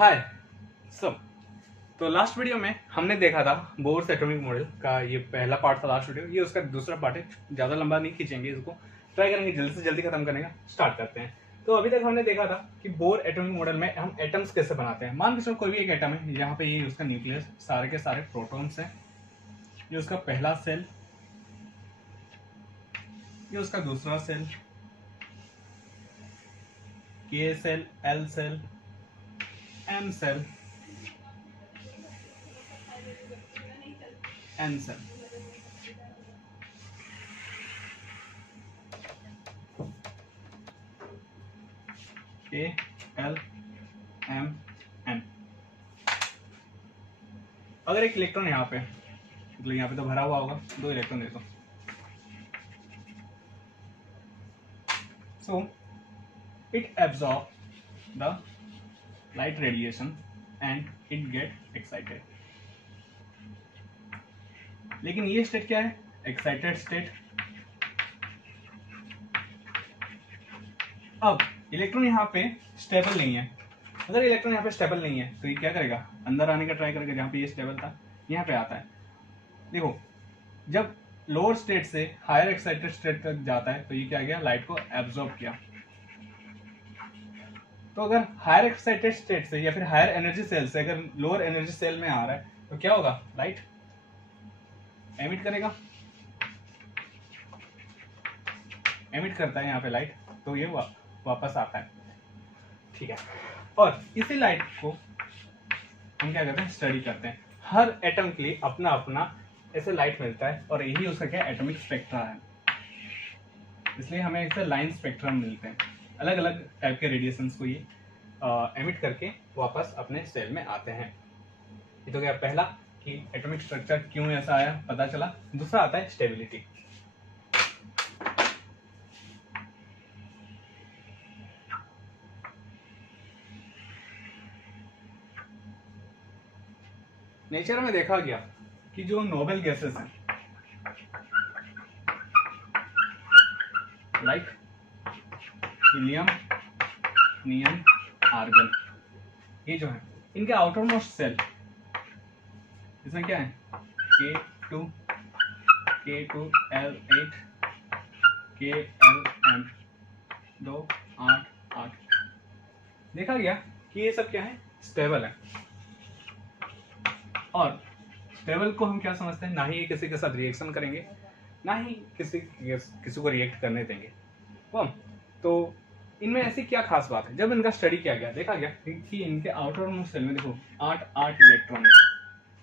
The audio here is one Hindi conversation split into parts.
हाय सब। तो लास्ट वीडियो में हमने देखा था बोर्स एटॉमिक मॉडल का, ये पहला पार्ट था लास्ट वीडियो। ये उसका दूसरा पार्ट है, ज़्यादा लंबा नहीं खींचेंगे इसको, ट्राई करेंगे जल्दी से जल्दी खत्म करने का। स्टार्ट करते हैं। तो अभी तक हमने देखा था कि बोर एटॉमिक मॉडल में हम एटम्स कैसे बनाते हैं। मान के चलो कोई भी एक एटम है, यहाँ पे ये उसका न्यूक्लियस, सारे के सारे प्रोटॉन्स हैं, ये उसका पहला सेल, ये उसका दूसरा cell, K cell, L cell, M cell, N cell. A L M N. अगर एक इलेक्ट्रॉन यहाँ पे, मतलब यहाँ पे तो भरा हुआ होगा, 2 इलेक्ट्रॉन दे दो। So it absorbs the light radiation and it get excited. लेकिन ये स्टेट क्या है? Excited state. अब इलेक्ट्रॉन यहाँ पे स्टेबल नहीं है। अगर इलेक्ट्रॉन यहाँ पे स्टेबल नहीं है तो ये क्या करेगा? अंदर आने का ट्राई करेगा। जहाँ पे ये स्टेबल था यहाँ पे आता है। देखो, जब लोअर स्टेट से हायर एक्साइटेड स्टेट तक जाता है तो ये क्या गया? लाइट को एब्जॉर्ब किया। तो अगर हायर एक्साइटेड स्टेट से या फिर हायर एनर्जी सेल से अगर लोअर एनर्जी सेल में आ रहा है तो क्या होगा? लाइट एमिट करेगा। एमिट करता है यहाँ पे लाइट, तो ये वापस आता है। ठीक है। और इसी लाइट को हम क्या करते हैं? स्टडी करते हैं। हर एटम के लिए अपना अपना ऐसे लाइट मिलता है और यही उसका क्या? एटॉमिक स्पेक्ट्रा है। इसलिए हमें ऐसे लाइन स्पेक्ट्रम मिलते हैं। अलग अलग टाइप के रेडिएशंस को ये एमिट करके वापस अपने सेल में आते हैं। ये तो क्या पहला कि एटॉमिक स्ट्रक्चर क्यों ऐसा आया पता चला। दूसरा आता है स्टेबिलिटी। नेचर में देखा गया कि जो नोबेल गैसेस हैं लाइक हीलियम, नियन, आर्गन, ये जो है इनके आउटर मोस्ट सेल, इसमें क्या है? K2, K2L8, KLM, 2, 8, 8। देखा गया कि ये सब क्या है? स्टेबल है। और स्टेबल को हम क्या समझते हैं? ना ही ये किसी के साथ रिएक्शन करेंगे, ना ही किसी को रिएक्ट करने देंगे। तो इनमें ऐसी क्या खास बात है? जब इनका स्टडी किया गया, देखा गया कि इनके आउटर मोस्ट सेल में देखो 8 इलेक्ट्रॉन है।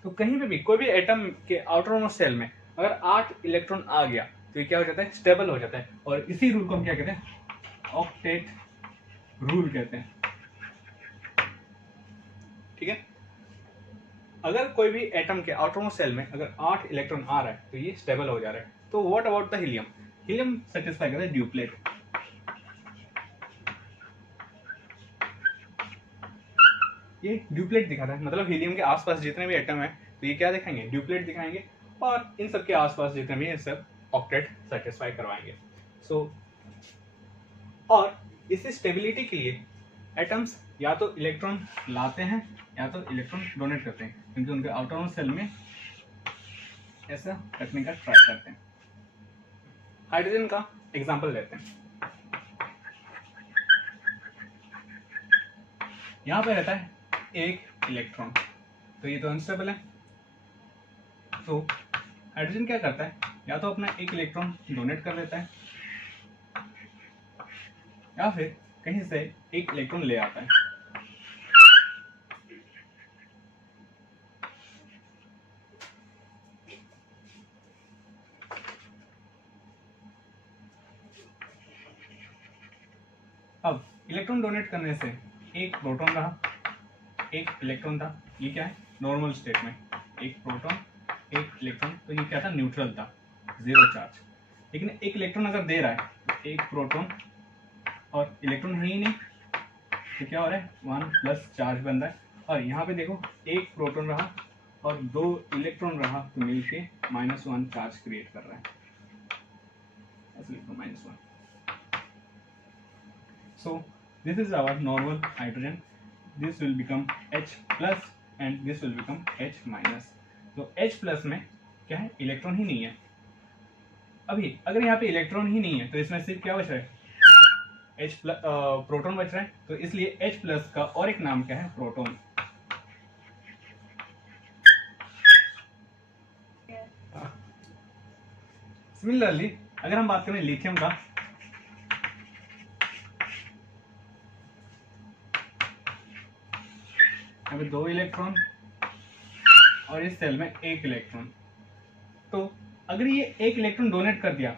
तो कहीं पे भी कोई भी एटम के आउटर मोस्ट सेल में अगर 8 इलेक्ट्रॉन आ गया तो ये क्या हो जाता है? स्टेबल हो जाता है। और इसी रूल को हम क्या कहते हैं? ऑक्टेट रूल कहते हैं। ठीक है। अगर कोई भी एटम के आउटर मोस्ट सेल में अगर 8 इलेक्ट्रॉन आ रहा है तो ये स्टेबल हो जा रहा है। तो what about the helium? Helium satisfy करता है ड्यूप्लेट। ये ड्यूप्लेट दिखाता है, मतलब हीलियम के आसपास जितने भी एटम है तो ये क्या दिखाएंगे? ड्यूप्लेट दिखाएंगे। और इन सब के आसपास जितने भी सब ऑक्टेट सेटिस्फाई करवाएंगे। और इसी स्टेबिलिटी के लिए एटम्स या तो इलेक्ट्रॉन लाते हैं या तो इलेक्ट्रॉन डोनेट करते हैं, क्योंकि उनके आउटर सेल में ऐसा रखने का ट्राई करते हैं। हाइड्रोजन का एग्जांपल लेते हैं। यहाँ पे रहता है 1 इलेक्ट्रॉन, तो ये तो अनस्टेबल है। तो हाइड्रोजन क्या करता है? या तो अपना 1 इलेक्ट्रॉन डोनेट कर देता है या फिर कहीं से 1 इलेक्ट्रॉन ले आता है। अब इलेक्ट्रॉन डोनेट करने से 1 प्रोटॉन रहा, 1 इलेक्ट्रॉन था। ये क्या है? नॉर्मल स्टेट में 1 प्रोटॉन 1 इलेक्ट्रॉन, तो ये क्या था? न्यूट्रल था, 0 चार्ज। लेकिन 1 इलेक्ट्रॉन अगर दे रहा है तो 1 प्रोटॉन और इलेक्ट्रॉन है ही नहीं, तो क्या हो रहा है? 1 प्लस चार्ज बन रहा है। और यहाँ पे देखो 1 प्रोटॉन रहा और 2 इलेक्ट्रॉन रहा, तो मिलके -1 चार्ज क्रिएट कर रहा है। ऐसे लिखो -1। So this is our normal hydrogen. This will become H plus and this will become H minus. तो H प्लस में क्या है, इलेक्ट्रॉन ही नहीं है। अभी अगर यहाँ पे इलेक्ट्रॉन ही नहीं है तो इसमें सिर्फ क्या बच रहा है, H प्लस प्रोटॉन बच रहा है। तो इसलिए H प्लस का और एक नाम क्या है, प्रोटॉन। सिमिलरली अगर हम बात करें लिथियम का, यहाँ पे 2 इलेक्ट्रॉन और इस सेल में 1 इलेक्ट्रॉन। तो अगर ये 1 इलेक्ट्रॉन डोनेट कर दिया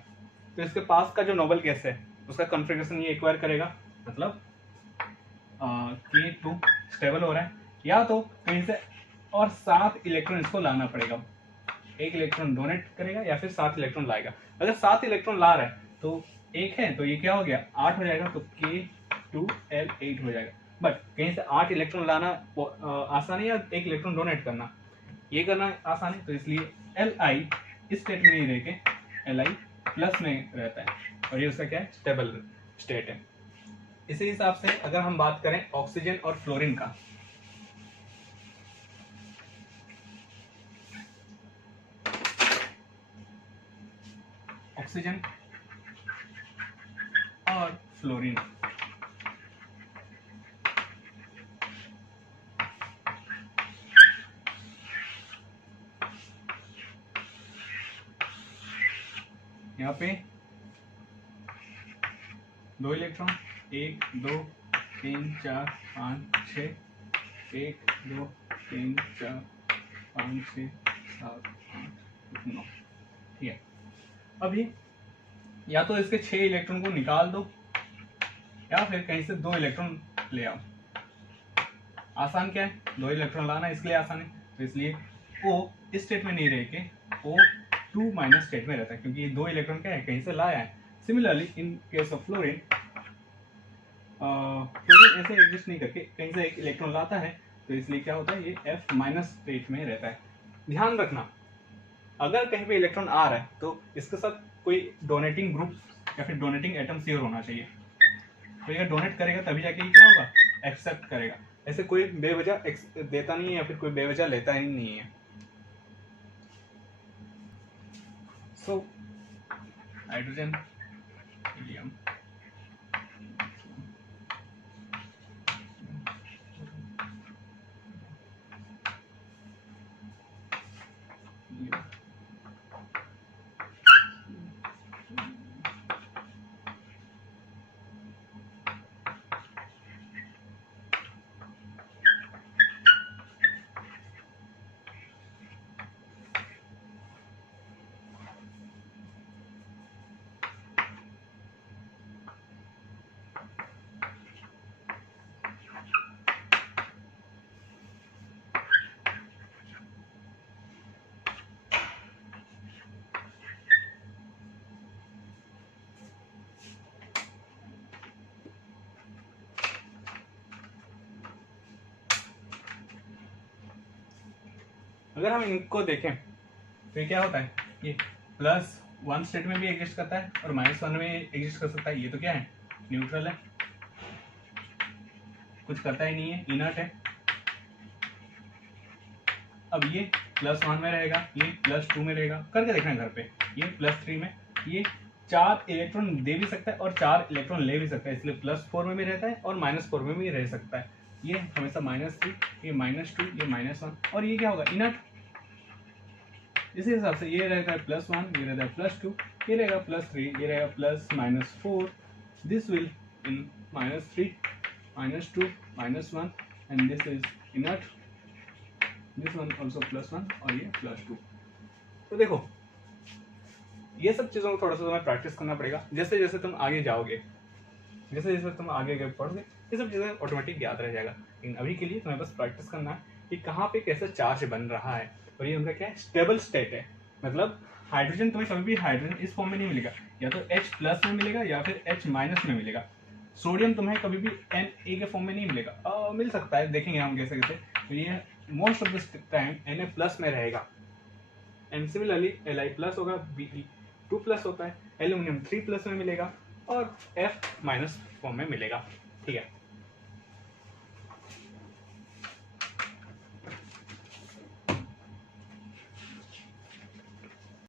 तो इसके पास का जो नोबल गैस है उसका कॉन्फ़िगरेशन ये एक्वायर करेगा, मतलब K2 स्टेबल हो रहा है, या तो कहीं से और 7 इलेक्ट्रॉन इसको लाना पड़ेगा। 1 इलेक्ट्रॉन डोनेट करेगा या फिर 7 इलेक्ट्रॉन लाएगा। अगर 7 इलेक्ट्रॉन ला रहा है तो 1 है तो ये क्या हो गया, 8 हो जाएगा, तो K2L8 हो जाएगा। बट कहीं से 8 इलेक्ट्रॉन लाना आसान है या 1 इलेक्ट्रॉन डोनेट करना, ये करना आसान है। तो इसलिए Li इस स्टेट में नहीं रह के Li प्लस में रहता है और ये उसका क्या है, स्टेबल स्टेट है। इसी हिसाब से अगर हम बात करें ऑक्सीजन और फ्लोरीन का, ऑक्सीजन और फ्लोरीन, यहाँ पे 2 इलेक्ट्रॉन, 1 2 3 4 5 6, 1 2 3 4 5 6 7 8 9, ठीक है। अभी या तो इसके 6 इलेक्ट्रॉन को निकाल दो या फिर कहीं से 2 इलेक्ट्रॉन ले आओ। आसान क्या है, 2 इलेक्ट्रॉन लाना, इसलिए आसान है। तो इसलिए O इस स्टेट में नहीं रह के O2 माइनस स्टेट में रहता है, क्योंकि ये 2 इलेक्ट्रॉन क्या है, कहीं से लाया है। Similarly in case of fluorine, fluorine ऐसे एग्जिस्ट नहीं करके कहीं से 1 इलेक्ट्रॉन लाता है, तो इसलिए क्या होता है, ये F माइनस स्टेट में रहता है। ध्यान रखना, अगर कहीं पे इलेक्ट्रॉन आ रहा है तो इसके साथ कोई डोनेटिंग ग्रुप या फिर डोनेटिंग एटम शेयर होना चाहिए। तो ये डोनेट करेगा तभी जाके क्या होगा, एक्सेप्ट करेगा। ऐसे कोई बेवजह देता नहीं है या फिर कोई बेवजह लेता ही नहीं है। सो हाइड्रोजन, हीलियम, अगर हम इनको देखें तो ये क्या होता है, ये +1 स्टेट में भी एग्जिस्ट करता है और -1 में एग्जिस्ट कर सकता है। ये तो क्या है, न्यूट्रल है, कुछ करता ही नहीं है, इनर्ट है। अब ये +1 में रहेगा, ये +2 में रहेगा, करके देखना घर पे। ये +3 में, ये 4 इलेक्ट्रॉन दे भी सकता है और 4 इलेक्ट्रॉन ले भी सकता है, इसलिए +4 में भी रहता है और -4 में भी रह सकता है। ये हमेशा -3, ये -2, ये -1, और ये क्या होगा, इनर्ट। इसी हिसाब से ये रहेगा +1, ये रहेगा +2, ये रहेगा +3, ये रहेगा +-4। This will in -3, -2, -1 and this is inert, this one also +1 और ये +2। तो देखो ये सब चीज़ों को थोड़ा सा तुम्हें प्रैक्टिस करना पड़ेगा। जैसे जैसे तुम आगे जाओगे, जैसे जैसे तुम आगे पढ़ोगे, ये सब चीज़ें ऑटोमेटिक याद रह जाएगा। लेकिन अभी के लिए तुम्हें बस प्रैक्टिस करना है कि कहाँ पे कैसे चार्ज बन रहा है, और ये उनका क्या है, स्टेबल स्टेट है। मतलब हाइड्रोजन तुम्हें कभी भी हाइड्रोजन इस फॉर्म में नहीं मिलेगा, या तो H+ में मिलेगा या फिर H- में मिलेगा। सोडियम तुम्हें कभी भी Na के फॉर्म में नहीं मिलेगा, मिल सकता है, देखेंगे हम कैसे कैसे। तो ये most of the time Na+ में रहेगा। एंड सिमिलरली Li+ होगा, Be2+ होता है, एल्यूमिनियम 3+ में मिलेगा और F- फॉर्म में मिलेगा। ठीक है।